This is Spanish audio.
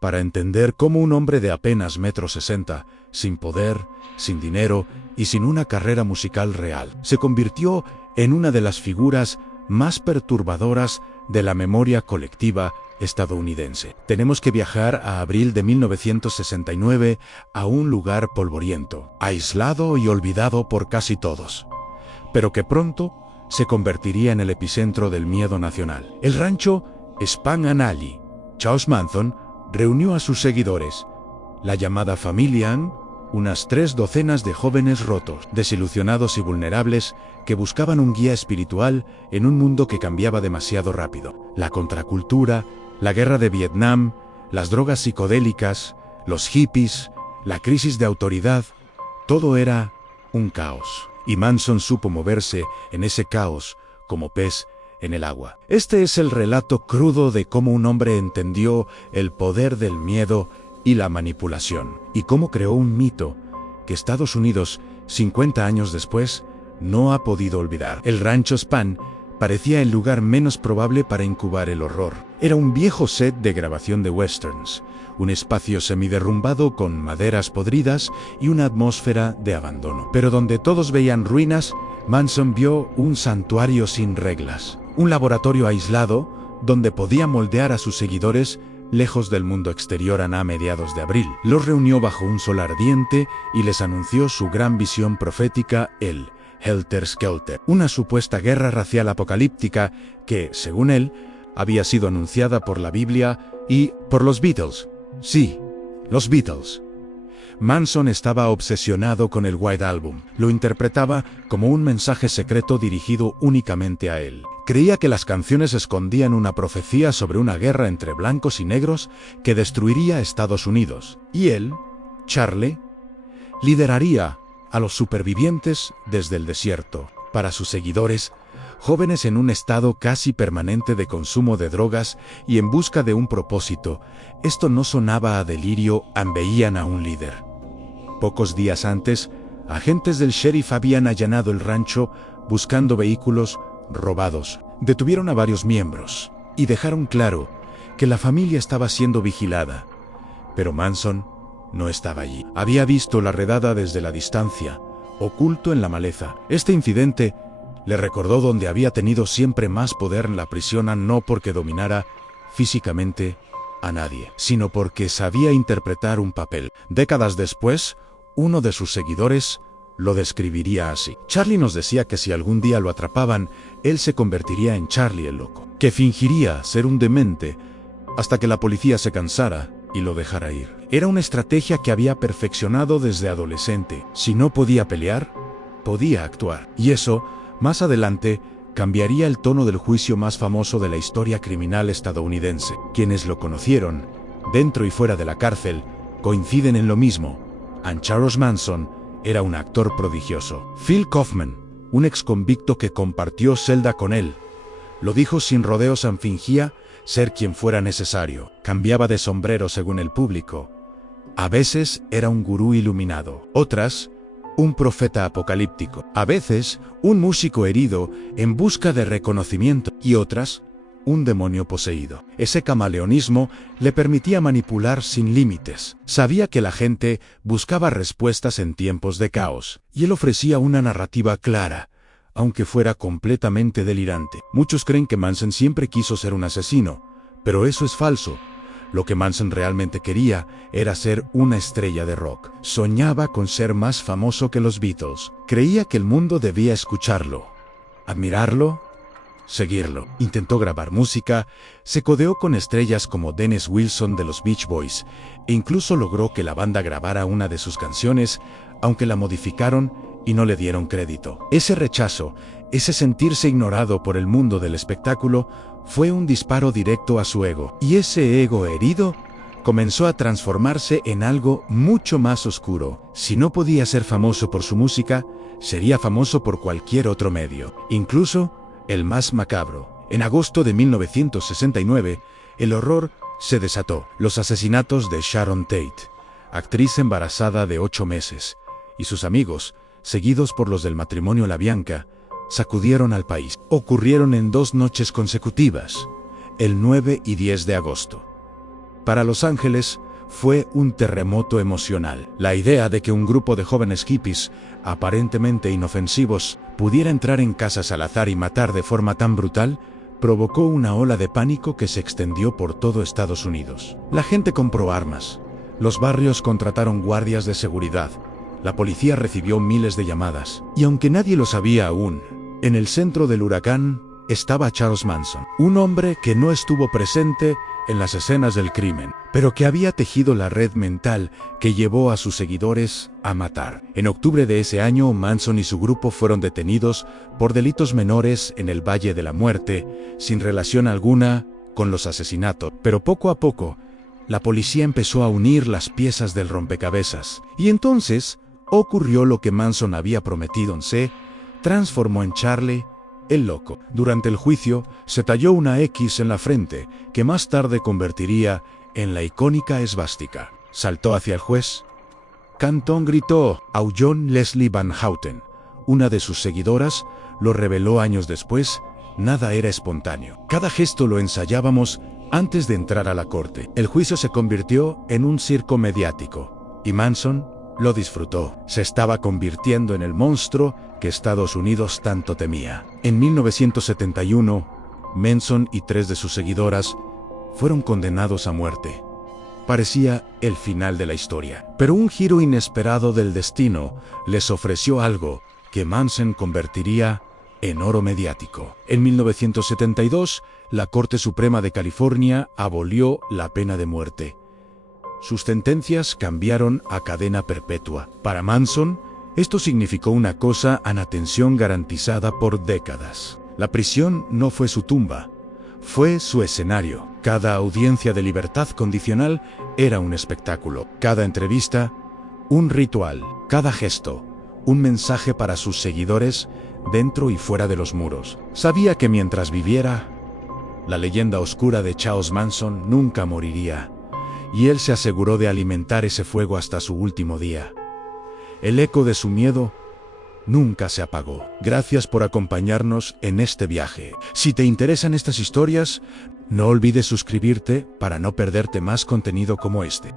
para entender cómo un hombre de apenas 1,60 m, sin poder, sin dinero y sin una carrera musical real, se convirtió en una de las figuras más perturbadoras de la memoria colectiva estadounidense. Tenemos que viajar a abril de 1969 a un lugar polvoriento, aislado y olvidado por casi todos, pero que pronto se convertiría en el epicentro del miedo nacional. El rancho Spahn Alley. Charles Manson reunió a sus seguidores, la llamada familia Ann, unas 3 docenas de jóvenes rotos, desilusionados y vulnerables que buscaban un guía espiritual en un mundo que cambiaba demasiado rápido. La contracultura, la guerra de Vietnam, las drogas psicodélicas, los hippies, la crisis de autoridad, todo era un caos. Y Manson supo moverse en ese caos como pez en el agua. Este es el relato crudo de cómo un hombre entendió el poder del miedo y la manipulación, y cómo creó un mito que Estados Unidos, 50 años después, no ha podido olvidar. El rancho Spahn parecía el lugar menos probable para incubar el horror. Era un viejo set de grabación de westerns, un espacio semiderrumbado con maderas podridas y una atmósfera de abandono. Pero donde todos veían ruinas, Manson vio un santuario sin reglas, un laboratorio aislado donde podía moldear a sus seguidores lejos del mundo exterior. A mediados de abril, los reunió bajo un sol ardiente y les anunció su gran visión profética, el Helter Skelter, una supuesta guerra racial apocalíptica que, según él, había sido anunciada por la Biblia y por los Beatles. Sí, los Beatles. Manson estaba obsesionado con el White Album. Lo interpretaba como un mensaje secreto dirigido únicamente a él. Creía que las canciones escondían una profecía sobre una guerra entre blancos y negros que destruiría a Estados Unidos. Y él, Charlie, lideraría a los supervivientes desde el desierto. Para sus seguidores, jóvenes en un estado casi permanente de consumo de drogas y en busca de un propósito, esto no sonaba a delirio. Veían a un líder. Pocos días antes, agentes del sheriff habían allanado el rancho buscando vehículos robados. Detuvieron a varios miembros y dejaron claro que la familia estaba siendo vigilada. Pero Manson no estaba allí. Había visto la redada desde la distancia, oculto en la maleza. Este incidente le recordó donde había tenido siempre más poder en la prisión, no porque dominara físicamente a nadie, sino porque sabía interpretar un papel. Décadas después, uno de sus seguidores lo describiría así. Charlie nos decía que si algún día lo atrapaban, él se convertiría en Charlie el loco, que fingiría ser un demente hasta que la policía se cansara y lo dejara ir. Era una estrategia que había perfeccionado desde adolescente. Si no podía pelear, podía actuar. Y eso, más adelante, cambiaría el tono del juicio más famoso de la historia criminal estadounidense. Quienes lo conocieron, dentro y fuera de la cárcel, coinciden en lo mismo. Charles Manson era un actor prodigioso. Phil Kaufman, un exconvicto que compartió celda con él, lo dijo sin rodeos. Fingía ser quien fuera necesario. Cambiaba de sombrero según el público. A veces era un gurú iluminado, otras un profeta apocalíptico, a veces un músico herido en busca de reconocimiento y otras un demonio poseído. Ese camaleonismo le permitía manipular sin límites. Sabía que la gente buscaba respuestas en tiempos de caos, y él ofrecía una narrativa clara, aunque fuera completamente delirante. Muchos creen que Manson siempre quiso ser un asesino, pero eso es falso. Lo que Manson realmente quería era ser una estrella de rock. Soñaba con ser más famoso que los Beatles. Creía que el mundo debía escucharlo, admirarlo, seguirlo. Intentó grabar música, se codeó con estrellas como Dennis Wilson de los Beach Boys, e incluso logró que la banda grabara una de sus canciones, aunque la modificaron y no le dieron crédito. Ese rechazo, ese sentirse ignorado por el mundo del espectáculo, fue un disparo directo a su ego. Y ese ego herido comenzó a transformarse en algo mucho más oscuro. Si no podía ser famoso por su música, sería famoso por cualquier otro medio, incluso el más macabro. En agosto de 1969, el horror se desató. Los asesinatos de Sharon Tate, actriz embarazada de 8 meses, y sus amigos, seguidos por los del matrimonio LaBianca, sacudieron al país. Ocurrieron en 2 noches consecutivas, el 9 y 10 de agosto. Para Los Ángeles fue un terremoto emocional. La idea de que un grupo de jóvenes hippies, aparentemente inofensivos, pudiera entrar en casas al azar y matar de forma tan brutal, provocó una ola de pánico que se extendió por todo Estados Unidos. La gente compró armas. Los barrios contrataron guardias de seguridad. La policía recibió miles de llamadas. Y aunque nadie lo sabía aún, en el centro del huracán estaba Charles Manson, un hombre que no estuvo presente en las escenas del crimen, pero que había tejido la red mental que llevó a sus seguidores a matar. En octubre de ese año, Manson y su grupo fueron detenidos por delitos menores en el Valle de la Muerte, sin relación alguna con los asesinatos. Pero poco a poco, la policía empezó a unir las piezas del rompecabezas, y entonces ocurrió lo que Manson había prometido. Se transformó en Charlie el Loco. Durante el juicio, se talló una X en la frente, que más tarde convertiría en la icónica esvástica. Saltó hacia el juez. Cantón gritó, aulló Leslie Van Houten. Una de sus seguidoras lo reveló años después: nada era espontáneo. Cada gesto lo ensayábamos antes de entrar a la corte. El juicio se convirtió en un circo mediático, y Manson lo disfrutó. Se estaba convirtiendo en el monstruo que Estados Unidos tanto temía. En 1971, Manson y 3 de sus seguidoras fueron condenados a muerte. Parecía el final de la historia, pero un giro inesperado del destino les ofreció algo que Manson convertiría en oro mediático. En 1972, la Corte Suprema de California abolió la pena de muerte. Sus sentencias cambiaron a cadena perpetua. Para Manson, esto significó una cosa: atención garantizada por décadas. La prisión no fue su tumba, fue su escenario. Cada audiencia de libertad condicional era un espectáculo. Cada entrevista, un ritual. Cada gesto, un mensaje para sus seguidores dentro y fuera de los muros. Sabía que mientras viviera, la leyenda oscura de Charles Manson nunca moriría. Y él se aseguró de alimentar ese fuego hasta su último día. El eco de su miedo nunca se apagó. Gracias por acompañarnos en este viaje. Si te interesan estas historias, no olvides suscribirte para no perderte más contenido como este.